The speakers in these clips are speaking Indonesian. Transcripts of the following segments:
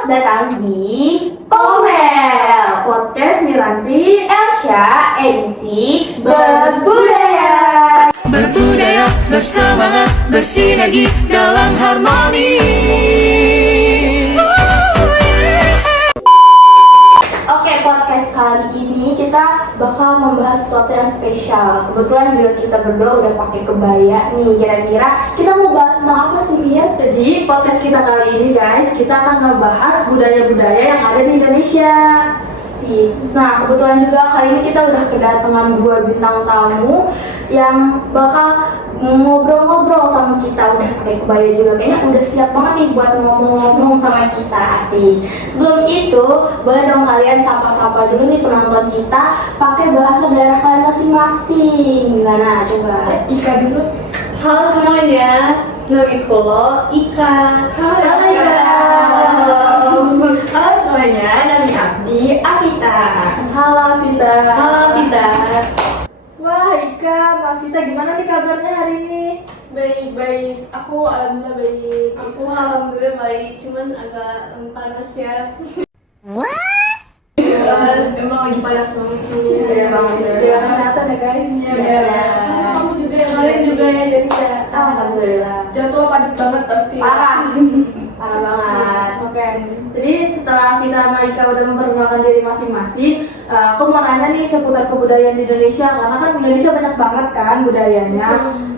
Selamat datang di Pomel Podcast Miranti Elsha edisi Berbudaya. Berbudaya, bersemangat, bersinergi dalam harmoni. Oke, podcast kali ini kita bakal membahas sesuatu yang spesial. Kebetulan juga kita berdua udah pakai kebaya nih. Kira-kira kita mau bahas tentang apa sih, Mir? Jadi podcast kita kali ini guys, kita akan ngebahas budaya-budaya yang ada di Indonesia. Nah, kebetulan juga kali ini kita udah kedatangan dua bintang tamu yang bakal ngobrol-ngobrol sama kita. Udah pakai kebaya juga, kayaknya udah siap banget nih buat ngomong-ngomong sama kita sih. Sebelum itu, boleh dong kalian sapa-sapa dulu nih penonton kita pakai bahasa daerah kalian masing-masing. Gimana? Coba Ika dulu. Halo semuanya, namiku Ika. Halo Ika. Halo semuanya, nami Abdi Afita. Halo Vita. Halo Afita. Wah Ika, Mbak Vita gimana nih kabarnya hari ini? Baik. Aku alhamdulillah baik. Aku alhamdulillah baik, cuman agak panas ya. Emang lagi panas banget sih. Iya banget. Ya. Kesehatan ya guys. Iya. Sama kamu juga, kalian juga ya, jadi kayak Alhamdulillah. jadwal padat banget pasti. Parah banget. Oke. Jadi setelah Vita sama Ika udah memperkenalkan diri masing-masing, aku mau nanya nih seputar kebudayaan di Indonesia, karena kan Indonesia banyak banget kan budayanya.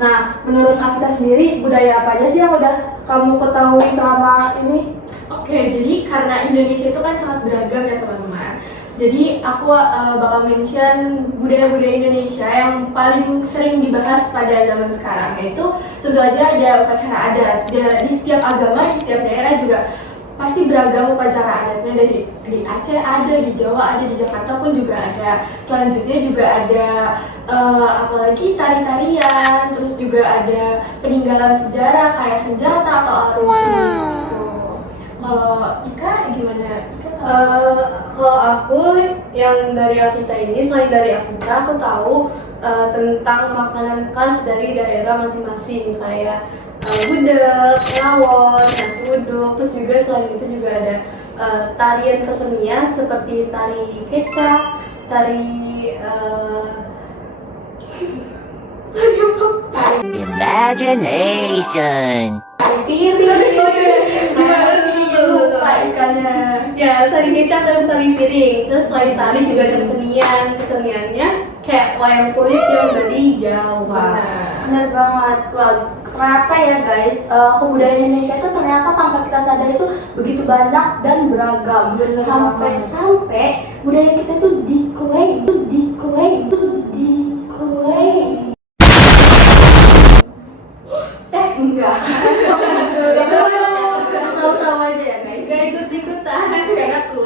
Nah, menurut Kak Vita sendiri budaya apa aja sih yang udah kamu ketahui selama ini? Oke, jadi karena Indonesia itu kan sangat beragam ya teman-teman. Jadi aku bakal mention budaya-budaya Indonesia yang paling sering dibahas pada zaman sekarang, yaitu tentu aja ada upacara adat. Di setiap agama, di setiap daerah juga pasti beragam upacara adatnya. Di Aceh ada, di Jawa ada, di Jakarta pun juga ada. Selanjutnya juga ada apalagi tari-tarian, terus juga ada peninggalan sejarah kayak senjata atau alat musik. Kalau Ika gimana? Kalau aku yang dari Avita ini, selain dari Avita, aku tahu tentang makanan khas dari daerah masing-masing kayak gudeg, rawon, nasi uduk. Terus juga selain itu juga ada tarian kesenian seperti tari kecak, tari Imagination. Gimana nih? Lupa ikannya. ya tari kecak dan tari piring. Terus selain tari juga ada keseniannya kayak wayang kulit yang dari Jawa. Benar banget. Wah, ternyata ya guys, kebudayaan Indonesia itu ternyata tanpa kita sadar itu begitu banyak dan beragam. Sampai budaya kita tuh diklaim. Enggak. Tahu-tahu aja ya guys. Gak ikut-ikutan Kayak aku.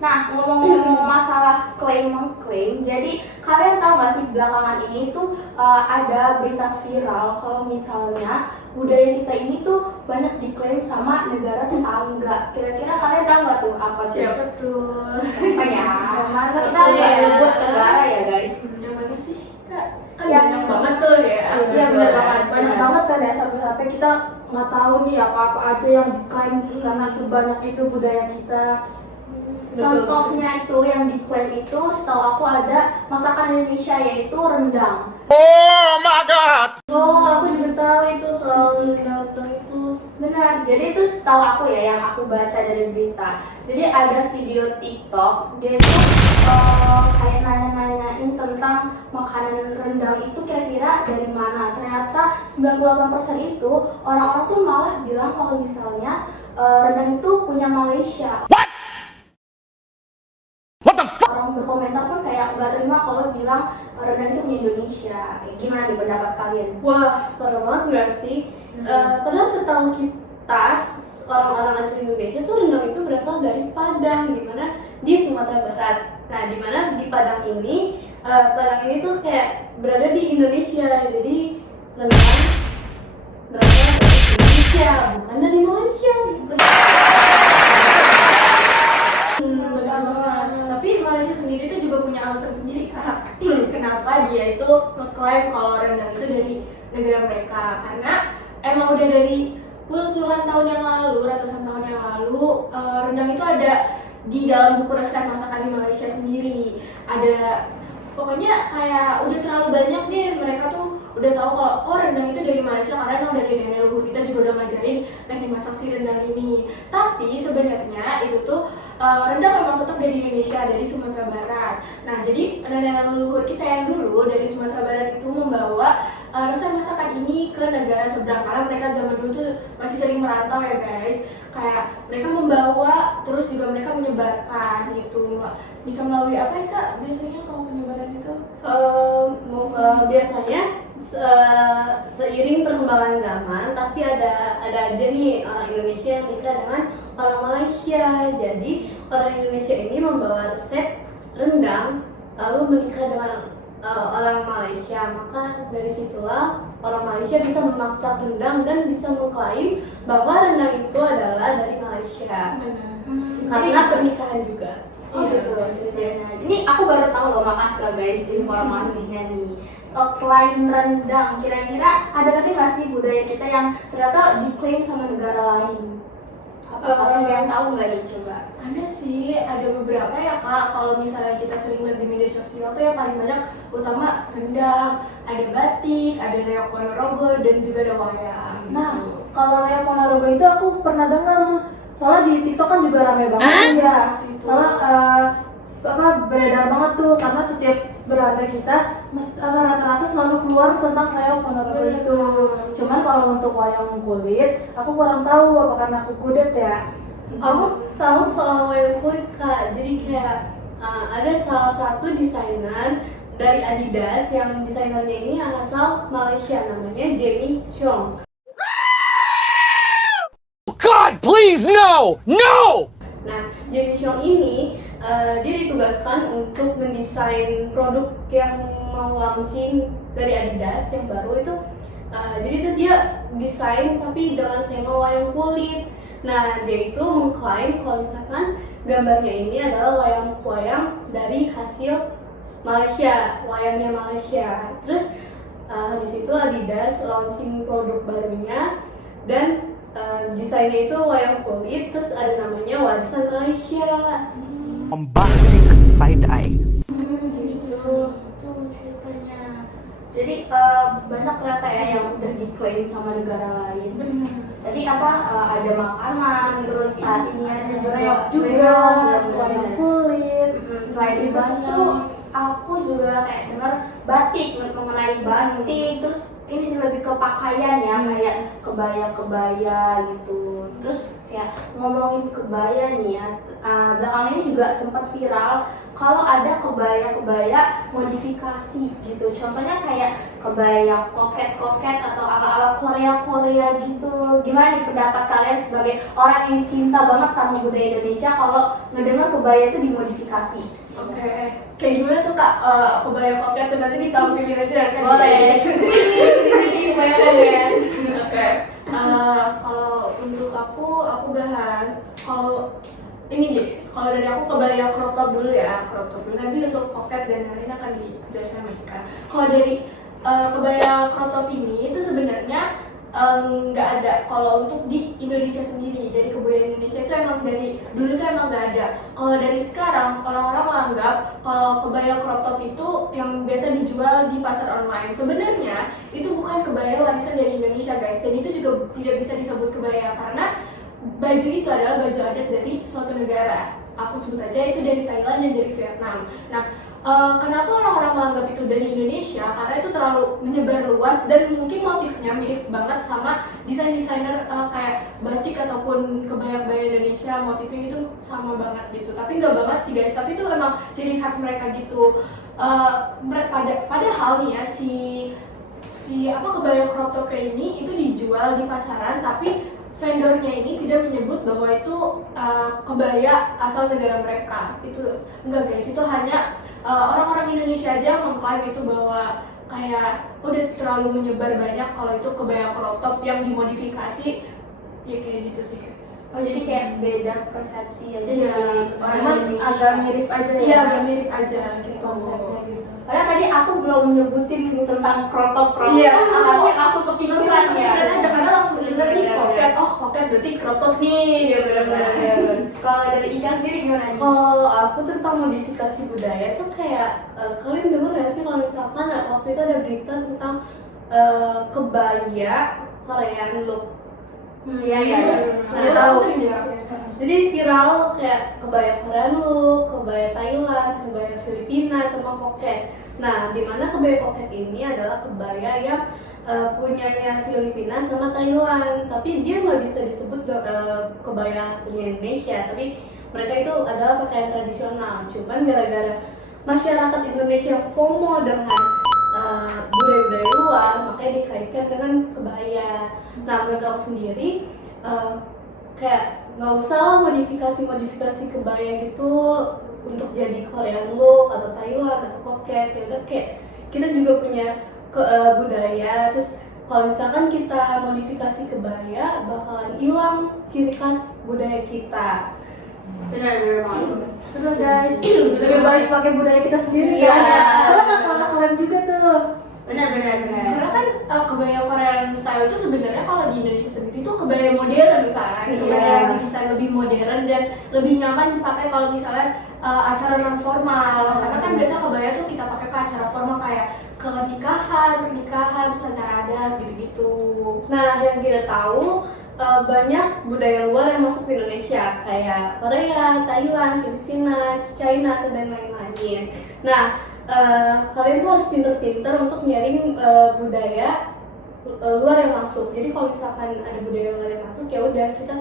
Nah, ngomong-ngomong masalah klaim-mengklaim, jadi kalian tahu nggak sih belakangan ini tuh ada berita viral kalau misalnya budaya kita ini tuh banyak diklaim sama negara tetangga. Kira-kira kalian tahu nggak tuh apa tuh? Siapa tuh? Apa ya? Karena kita nggak nyebut negara ya guys. Yang mana sih? Kan Yang- banyak banget tuh ya. Iya benar banget, banyak banget kan ya sampai kita nggak tahu nih apa-apa aja yang diklaim karena sebanyak itu budaya kita. Contohnya itu yang diklaim itu setahu aku ada masakan Indonesia yaitu rendang. Oh, aku juga tahu itu soal rendang itu. Benar, jadi itu setahu aku ya yang aku baca dari berita. Jadi ada video TikTok, dia itu kayak nanya-nanyain tentang makanan rendang itu kira-kira dari mana. Ternyata 98% itu orang-orang tuh malah bilang kalau misalnya rendang itu punya Malaysia. Orang berkomentar pun kayak nggak terima kalau bilang rendang itu punya Indonesia. Kayak gimana nih pendapat kalian? Wah, parah banget nggak sih? Padahal setahu kita, orang-orang asli Indonesia tuh rendang itu berasal dari Padang, dimana di Sumatera Barat. Nah, dimana di Padang ini tuh kayak berada di Indonesia. Jadi rendang berasal dari Indonesia, bukan dari Malaysia. Benar banget. Tapi Malaysia sendiri itu juga punya alasan sendiri kenapa dia itu ngeklaim kalau rendang itu dari negara mereka, karena emang udah dari puluhan tahun yang lalu, ratusan tahun yang lalu, rendang itu ada di dalam buku resep masakan di Malaysia sendiri. Ada pokoknya kayak udah terlalu banyak deh, mereka tuh udah tahu kalau oh rendang itu dari Malaysia karena emang dari nenek leluhur kita juga udah ngajarin teknik masak si rendang ini. Tapi sebenarnya itu tuh rendang memang tetap dari Indonesia, dari Sumatera Barat. Nah jadi nenek leluhur kita yang dulu dari Sumatera Barat itu membawa resep masakan ini ke negara seberang karena mereka zaman dulu tuh masih sering merantau ya guys. Kayak mereka membawa terus juga mereka menyebarkan gitu. Bisa melalui apa ya Kak biasanya kalau penyebaran itu? Biasanya seiring perkembangan zaman pasti ada aja nih orang Indonesia yang nikah dengan orang Malaysia. Jadi orang Indonesia ini membawa resep rendang lalu menikah dengan orang Malaysia, maka dari situlah orang Malaysia bisa memasak rendang dan bisa mengklaim bahwa rendang itu adalah dari Malaysia. Karena pernikahan juga. Oh gitu, ceritanya. Ini aku baru tahu loh, makasih loh guys informasinya nih. Selain rendang, kira-kira ada lagi nggak sih budaya kita yang ternyata diklaim sama negara lain? Apa kalian yang tahu nggak nih coba? Ada sih, ada beberapa ya Kak. Kalau misalnya kita sering lihat di media sosial tuh yang paling banyak utama rendang, ada batik, ada reok Ponorogo dan juga ada wayang. Nah, gitu. kalau reok Ponorogo itu aku pernah dengar. Soalnya di TikTok kan juga rame banget ya. Soalnya beredar banget tuh karena setiap berada kita rata-rata selalu keluar tentang reok Ponorogo itu. Cuman kalau untuk wayang kulit, aku kurang tahu apa karena aku kudet ya. Aku tahu soal wayang kulit Kak. Jadi kayak ada salah satu desainer dari Adidas yang desainernya ini asal Malaysia, namanya Jamie Chong. God, please, no! No! Nah, Jamie Chong ini dia ditugaskan untuk mendesain produk yang mau launching dari Adidas yang baru itu. Jadi itu dia desain tapi dengan tema wayang kulit. Nah, dia itu mengklaim kalau misalkan gambarnya ini adalah wayang-wayang dari hasil Malaysia, wayangnya Malaysia. Terus habis itu Adidas launching produk barunya dan desainnya itu wayang kulit, terus ada namanya warisan Malaysia. Bombastic side eye. Gitu tuh ceritanya. Jadi banyak ternyata ya yang udah diklaim sama negara lain. Tadi ada makanan, terus ini ada juga wayang kulit. Selain itu tuh aku juga kayak dengar batik, mengenai batik, terus ini sih lebih ke pakaian ya, kayak kebaya-kebaya gitu. Terus kayak ngomongin kebaya nih ya, belakangan ini juga sempat viral kalau ada kebaya-kebaya modifikasi gitu. Contohnya kayak kebaya koket-koket atau ala-ala Korea-Korea gitu. Gimana nih pendapat kalian sebagai orang yang cinta banget sama budaya Indonesia kalau ngedengar kebaya itu dimodifikasi? Oke. Kayak gimana tuh Kak kebaya koket tuh nanti ditampilin aja kan? Boleh. Kebanyakan ya. Oke. Kalau untuk aku bahas kalau ini deh, kalau dari aku kebaya crop top dulu ya, crop top dulu. Nanti untuk koket dan lain-lain akan dibahas sama Ika. Kalau dari kebaya crop top ini itu sebenarnya nggak ada. Kalau untuk di Indonesia sendiri, dari kebudayaan Indonesia itu emang dari dulu itu emang nggak ada. Kalau dari sekarang orang-orang menganggap kalau kebaya crop top itu yang biasa dijual di pasar online, sebenarnya itu bukan kebaya warisan dari Indonesia guys, dan itu juga tidak bisa disebut kebaya karena baju itu adalah baju adat dari suatu negara. Aku sebut aja itu dari Thailand dan dari Vietnam. Nah, kenapa orang-orang menganggap itu dari Indonesia? Karena itu terlalu menyebar luas dan mungkin motifnya mirip banget sama desainer kayak batik ataupun kebaya-kebaya Indonesia, motifnya itu sama banget gitu. Tapi nggak banget sih guys, tapi itu memang ciri khas mereka gitu. Padahal nih ya kebaya crop top kayak ini itu dijual di pasaran, tapi vendornya ini tidak menyebut bahwa itu kebaya asal negara mereka. Itu enggak guys, itu hanya orang-orang Indonesia aja yang mengklaim itu bahwa kayak udah terlalu menyebar banyak kalau itu kebaya crop top yang dimodifikasi ya kayak gitu sih. Oh jadi kayak beda persepsi aja Iya, dari orang memang Indonesia. agak mirip aja ya. Iya, agak mirip aja gitu. Konsepnya gitu. Padahal tadi aku belum nyebutin tentang crop top. Iya, tapi langsung kepikiran kepikiran ya. aja karena langsung Kita nih koket, oh koket berarti crop top nih. Iya benar-benar. Kalau dari Ika sendiri gimana nih? Kalau aku tentang modifikasi budaya tuh kayak kalian dengar nggak sih kalau misalkan waktu itu ada berita tentang kebaya Korean look. Iya. Nah, Aku tahu. sering dengar. Jadi viral kayak kebaya Korean look, kebaya Thailand, kebaya Filipina sama koket. Nah, di mana kebaya koket ini adalah kebaya yang punyanya Filipina sama Thailand, tapi dia nggak bisa disebut kebaya punya Indonesia, tapi mereka itu adalah pakaian tradisional. Cuman gara-gara masyarakat Indonesia FOMO dengan budaya-budaya luar, makanya dikaitkan dengan kebaya. Nah, menurut aku sendiri kayak nggak usah lah modifikasi kebaya gitu untuk jadi Korean look atau Thailand atau koket. Ya udah kayak kita juga punya budaya, terus kalau misalkan kita modifikasi kebaya bakalan hilang ciri khas budaya kita. Benar banget. Terus guys, lebih baik pakai budaya kita sendiri Iya. ya. Karena nggak keren juga tuh. Benar. Karena kan kebaya Korean style itu sebenarnya kalau di Indonesia sendiri itu kebaya modern kan, kebaya yang didesain lebih modern dan lebih nyaman dipakai kalau misalnya acara non formal. Karena kan biasa kebaya tuh kita pakai ke acara formal kayak ke pernikahan, terus acara adat gitu-gitu. Nah, yang kita tahu banyak budaya luar yang masuk ke Indonesia kayak Korea, Thailand, Filipina, China, dan lain-lain. Nah, kalian tuh harus pinter-pinter untuk nyaring budaya luar yang masuk. Jadi kalau misalkan ada budaya luar yang masuk, ya udah kita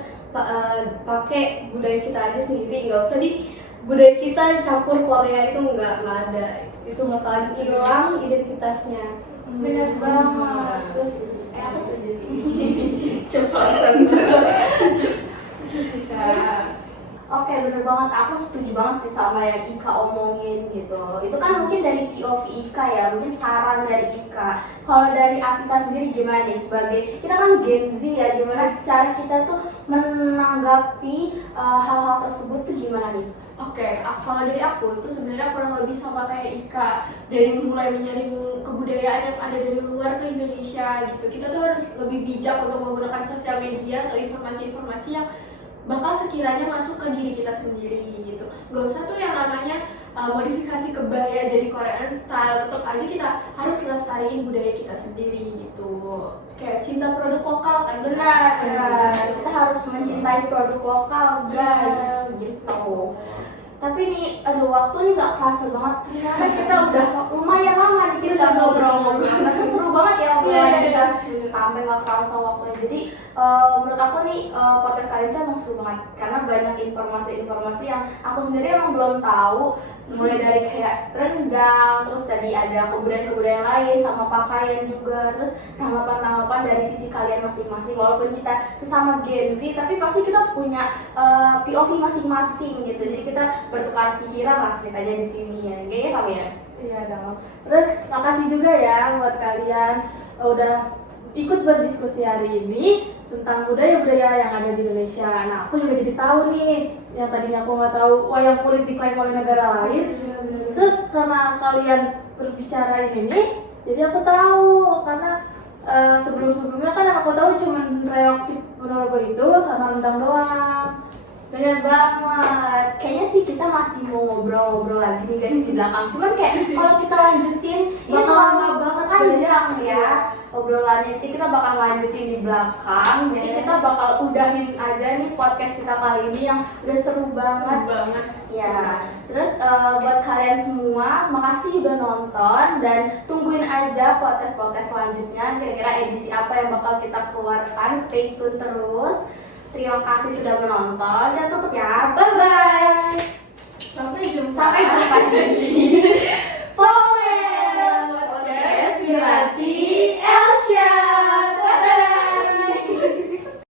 pakai budaya kita aja sendiri, nggak usah di budaya kita campur Korea, itu nggak ada. Itu bakalan hilang identitasnya. Benar banget. Terus aku setuju sih. Ceplosan. Oke, bener banget. Aku setuju banget sih sama yang Ika omongin gitu. Itu kan mungkin dari POV Ika ya, mungkin saran dari Ika. Kalau dari Afita sendiri gimana nih? Sebagai kita kan Gen Z ya, gimana cara kita tuh menanggapi hal-hal tersebut tuh gimana nih? Oke, kalau dari aku itu sebenarnya kurang lebih sama kayak Ika, dari mulai menyaring kebudayaan yang ada dari luar ke Indonesia gitu. Kita tuh harus lebih bijak untuk menggunakan sosial media atau informasi-informasi yang bakal sekiranya masuk ke diri kita sendiri gitu. Gak usah tuh yang namanya modifikasi kebaya jadi Korean style, tetap aja kita harus lestariin budaya kita sendiri gitu. Kayak cinta produk lokal kan. Benar. Kita harus mencintai produk lokal guys, gitu. Tapi nih, aduh waktu nih nggak kerasa banget. Ternyata kita udah lumayan lama nih kita ngobrol-ngobrol. Tapi seru banget ya obrolan kita sampai nggak kerasa waktunya. Jadi menurut aku nih podcast kali ini emang seru banget karena banyak informasi-informasi yang aku sendiri emang belum tahu. Mulai dari kayak rendang, terus tadi ada kebudayaan-kebudayaan lain sama pakaian juga, terus tanggapan-tanggapan dari sisi kalian masing-masing. Walaupun kita sesama Gen Z, tapi pasti kita punya POV masing-masing gitu. Jadi kita bertukar pikiran lah ceritanya di sini ya. Kayaknya kamu ya? Iya dong. Terus makasih juga ya buat kalian udah ikut berdiskusi hari ini tentang budaya-budaya yang ada di Indonesia. Nah, aku juga jadi tahu nih yang tadinya aku nggak tahu wayang kulit diklaim oleh negara lain. Terus karena kalian berbicara ini, jadi aku tahu karena sebelum-sebelumnya kan yang aku tahu cuma reok di Ponorogo itu sama rendang doang. Bener banget. Kayaknya sih kita masih mau ngobrol-ngobrol lagi nih guys di belakang. Cuman kayak kalau kita lanjutin ini Bakal lama lama banget banget, panjang guys. ya obrolannya. Jadi kita bakal lanjutin di belakang. Jadi kita bakal udahin aja nih podcast kita kali ini yang udah seru banget. Ya. Terus buat kalian semua, makasih udah nonton dan tungguin aja podcast-podcast selanjutnya. Kira-kira edisi apa yang bakal kita keluarkan. Stay tune terus. Terima kasih sudah menonton. Jangan tutup ya. Bye bye. Sampai jumpa. Sampai jumpa lagi.